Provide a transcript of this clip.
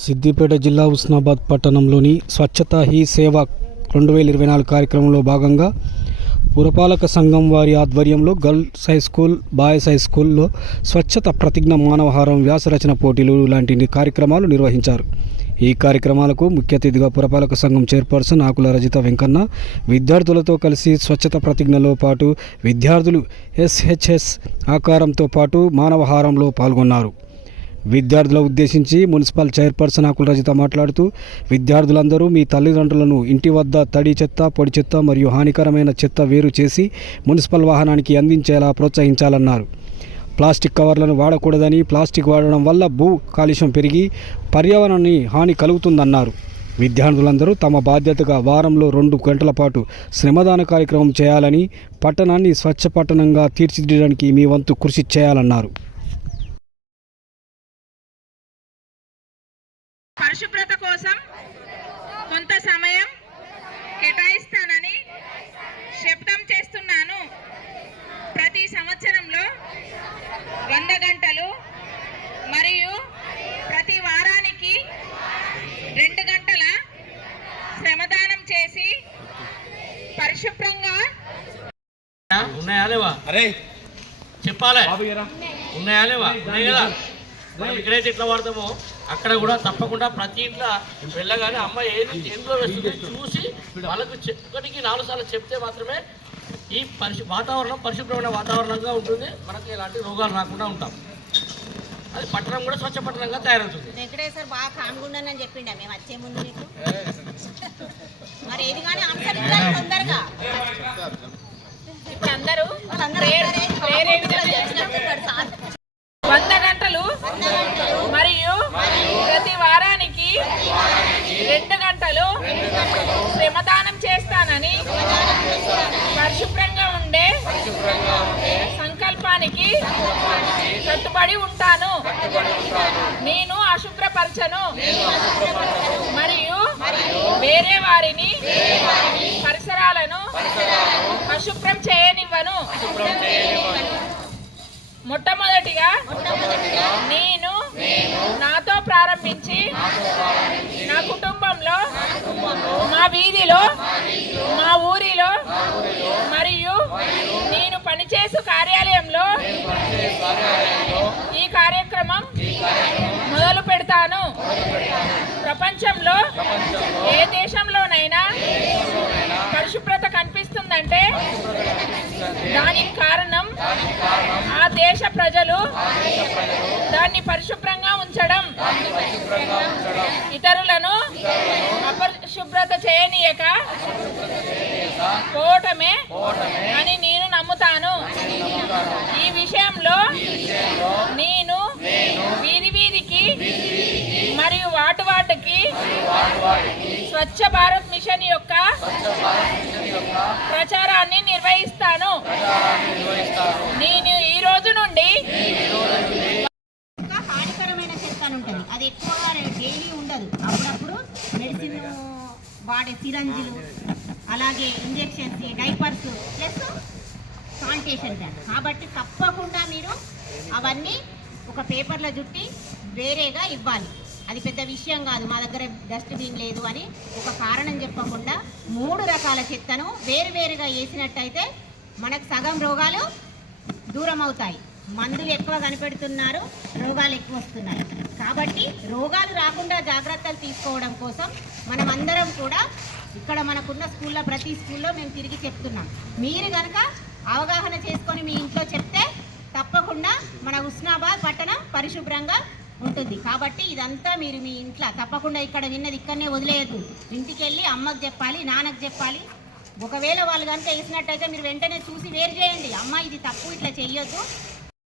సిద్దిపేట జిల్లా హుస్నాబాద్ పట్టణంలోని స్వచ్ఛతా హీ సేవ 2024 కార్యక్రమంలో భాగంగా పురపాలక సంఘం వారి ఆధ్వర్యంలో girls high school, boys high స్కూల్లో స్వచ్ఛత ప్రతిజ్ఞ, మానవహారం, వ్యాసరచన పోటీలు లాంటి కార్యక్రమాలు నిర్వహించారు. ఈ కార్యక్రమాలకు ముఖ్య అతిథిగా పురపాలక సంఘం చైర్పర్సన్ ఆకుల రజిత వెంకన్న విద్యార్థులతో కలిసి స్వచ్ఛత ప్రతిజ్ఞలో పాటు విద్యార్థులు SHS ఆకారంతో పాటు మానవహారంలో పాల్గొన్నారు. విద్యార్థుల ఉద్దేశించి మున్సిపల్ చైర్పర్సన్ ఆకుల రజిత మాట్లాడుతూ, విద్యార్థులందరూ మీ తల్లిదండ్రులను ఇంటి వద్ద తడి చెత్త, పొడి చెత్త మరియు హానికరమైన చెత్త వేరు చేసి మున్సిపల్ వాహనానికి అందించేలా ప్రోత్సహించాలన్నారు. ప్లాస్టిక్ కవర్లను వాడకూడదని, ప్లాస్టిక్ వాడడం వల్ల భూ కాలుష్యం పెరిగి పర్యావరణానికి హాని కలుగుతుందన్నారు. విద్యార్థులందరూ తమ బాధ్యతగా వారంలో 2 గంటల పాటు శ్రమదాన కార్యక్రమం చేయాలని, పట్టణాన్ని స్వచ్ఛ పట్టణంగా తీర్చిదిద్దడానికి మీ వంతు కృషి చేయాలన్నారు. పరిశుభ్రత కోసం కొంత సమయం కేటాయిస్తానని శపథం చేస్తున్నాను. ప్రతి సంవత్సరంలో 100 గంటలు మరియు ప్రతి వారానికి 2 గంటల శ్రమదానం చేసి పరిశుభ్రంగా ఉన్నాయా లేవా? అరే చెప్పాలి, ఉన్నాయా లేవా? ఉన్నాయి కదా. మనం ఎక్కడైతే ఎట్లా వాడతామో అక్కడ కూడా తప్పకుండా ప్రతి ఇంట్లో వెళ్ళగానే అమ్మ ఏది ఎందులో వేస్తుంది చూసి వాళ్ళకు ఒకటికి 4 సార్లు చెప్తే మాత్రమే ఈ వాతావరణం పరిశుభ్రమైన వాతావరణంగా ఉంటుంది. మనకి ఎలాంటి రోగాలు రాకుండా ఉంటాం. అది పట్టణం కూడా స్వచ్ఛ పట్టణంగా తయారవుతుంది. వెంకటేశ్వర బాగా కానుగుండని చెప్పిండా మేము వచ్చే ముందు మీకు. మరి ఏది కానీ తొందరగా ఇప్పుడు అందరూ 100 గంటలు మరియు ప్రతి వారానికి 2 గంటలు శ్రమదానం చేస్తానని పరిశుభ్రంగా ఉండే సంకల్పానికి కట్టుబడి ఉంటాను. నేను అశుభ్రపరచను మరియు వేరే వారిని పరిసరాలను అశుభ్రం చేయనివ్వను. మొట్టమొదటిగా నేను నాతో ప్రారంభించి నా కుటుంబంలో, మా వీధిలో, మా ఊరిలో మరియు నేను పనిచేసే కార్యాలయంలో ఈ కార్యక్రమం మొదలు పెడతాను. ప్రపంచంలో ఏ దేశంలోనైనా పరిశుభ్రత కనిపిస్తుందంటే దానికి కారణం ఆ దేశ ప్రజలు దాన్ని పరిశుభ్రంగా ఉంచడం, ఇతరులను అపరిశుభ్రత చేయనీయక పోవటమే అని నేను నమ్ముతాను. ఈ విషయంలో నేను వీధికి మరియు వాటికి స్వచ్ఛ భారత్ మిషన్ యొక్క ప్రచారాన్ని నిర్వహిస్తాను. నేను ఈ రోజు నుండి హానికరమైన చెత్త ఉంటుంది, అది ఎక్కువగా డైలీ ఉండదు. అప్పుడప్పుడు మెడిసిన్ వాడే సిరంజీలు, అలాగే injections, diapers plus sanitation pan. కాబట్టి తప్పకుండా మీరు అవన్నీ ఒక పేపర్లో చుట్టి వేరేగా ఇవ్వాలి. అది పెద్ద విషయం కాదు, మా దగ్గర డస్ట్బిన్ లేదు అని ఒక కారణం చెప్పకుండా 3 రకాల చెత్తను వేరువేరుగా వేసినట్టయితే మనకు సగం రోగాలు దూరం అవుతాయి. మందులు ఎక్కువ కనిపెడుతున్నారు, రోగాలు ఎక్కువ వస్తున్నాయి. కాబట్టి రోగాలు రాకుండా జాగ్రత్తలు తీసుకోవడం కోసం మనం అందరం కూడా ఇక్కడ మనకున్న స్కూల్లో, ప్రతి స్కూల్లో మేము తిరిగి చెప్తున్నాం. మీరు కనుక అవగాహన చేసుకొని మీ ఇంట్లో చెప్తే తప్పకుండా మన హుస్నాబాద్ పట్టణం పరిశుభ్రంగా ఉంటుంది. కాబట్టి ఇదంతా మీరు మీ ఇంట్లో తప్పకుండా ఇక్కడ విన్నది ఇక్కడనే వదిలేయద్దు. ఇంటికి వెళ్ళి అమ్మకు చెప్పాలి, నాన్నకు చెప్పాలి. ఒకవేళ వాళ్ళు కనుక వేసినట్టయితే మీరు వెంటనే చూసి వేరు చేయండి. అమ్మ ఇది తప్పు, ఇట్లా చెయ్యొద్దు,